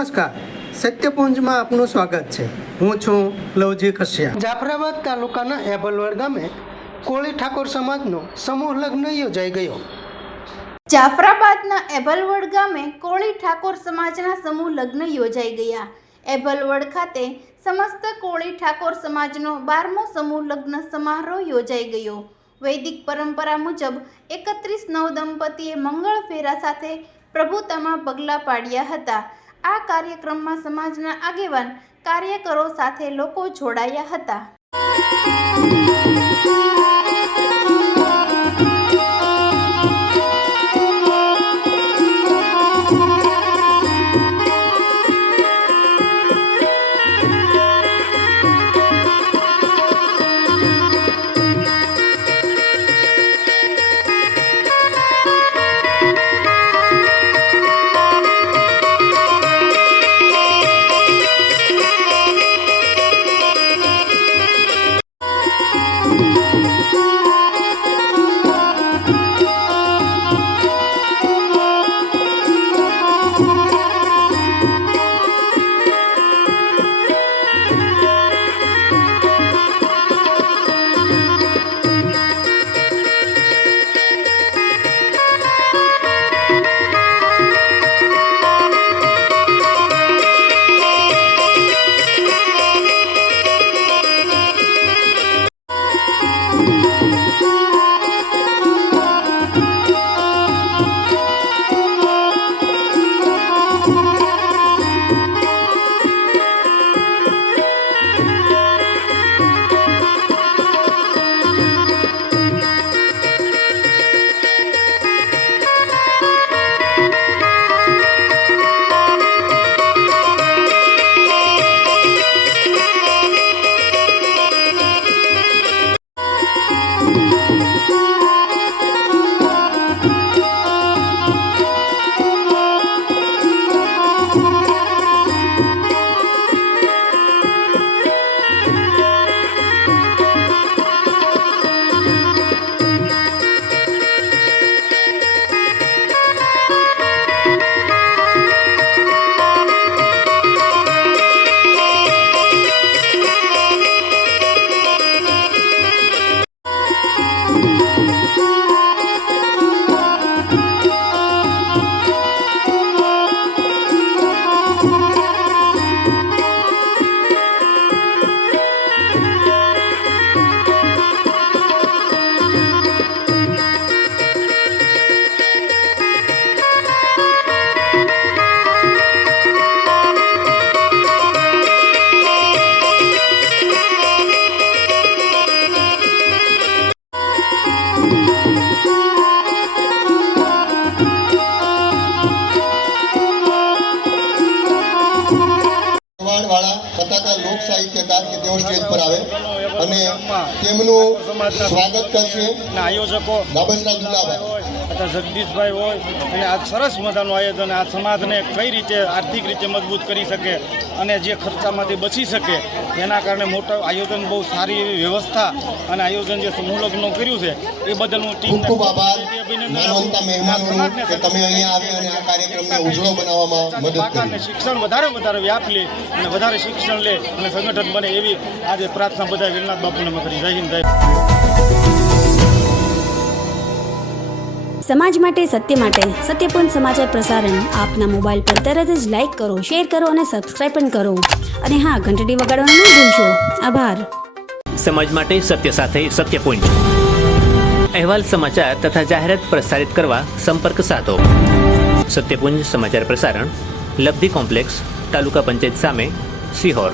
નમસ્કાર, સત્યપુંજમાં આપનું સ્વાગત છે। હું છું લવજી કશ્યપ। જાફરાબાદ તાલુકાના એબલવડ ગામે કોળી ઠાકોર સમાજનો સમૂહ લગ્ન યોજાઈ ગયો। જાફરાબાદના એબલવડ ગામે કોળી ઠાકોર સમાજના સમૂહ લગ્ન યોજાઈ ગયા। એબલવડ ખાતે સમસ્ત કોળી ઠાકોર સમાજનો 12મો સમૂહ લગ્ન સમારોહ યોજાઈ ગયો। વૈદિક પરંપરા મુજબ 31/9 દંપતીએ મંગળ ફેરા સાથે પ્રભુતામાં પગલાં પાડ્યા હતા। આ કાર્યક્રમમાં સમાજના આગેવાન કાર્યકરો સાથે લોકો જોડાયા હતા। પતાકા લોક સાહિત્યકાર કે તેઓ સ્ટેજ પર આવે અને તેમનું સ્વાગત કરશે આયોજકો બાબસરા દુલાભાઈ અથવા જગદીશભાઈ હોય અને આ સરસ મજાનું આયોજન આ સમાજને કઈ રીતે આર્થિક રીતે મજબૂત કરી શકે અને જે ખર્ચામાંથી બચી શકે એના કારણે મોટું આયોજન બહુ સારી એવી વ્યવસ્થા અને આયોજન જે સમૂહ લગ્ન કર્યું છે એ બદલ હું ટીમને ખૂબ આભાર માનવતા મહેમાનોનું કે તમે અહીંયા આવી અને આ કાર્યક્રમને ઉજળો બનાવવામાં મદદ કરી। શિક્ષણ વધારે વ્યાપ લે અને વધારે શિક્ષણ લે અને સંગઠન બને એવી આજે પ્રાર્થના બધા વીરનાથ બાપુને મેં કરી। જય હિન્દ, જય સમાજ માટે સત્ય માટે સત્યપુંજ સમાચાર પ્રસારણ આપના મોબાઈલ પર તરત જ લાઈક કરો, શેર કરો અને સબસ્ક્રાઇબ પણ કરો અને હા, ઘંટડી વગાડવાનું ન ભૂલશો। આભાર। સમાજ માટે સત્ય સાથે સત્યપુંજ અહેવાલ, સમાચાર તથા જાહેરાત પ્રસારિત કરવા સંપર્ક સાધો। સત્યપુંજ સમાચાર પ્રસારણ, લબ્ધિ કોમ્પ્લેક્સ, તાલુકા પંચાયત સામે, સિહોર।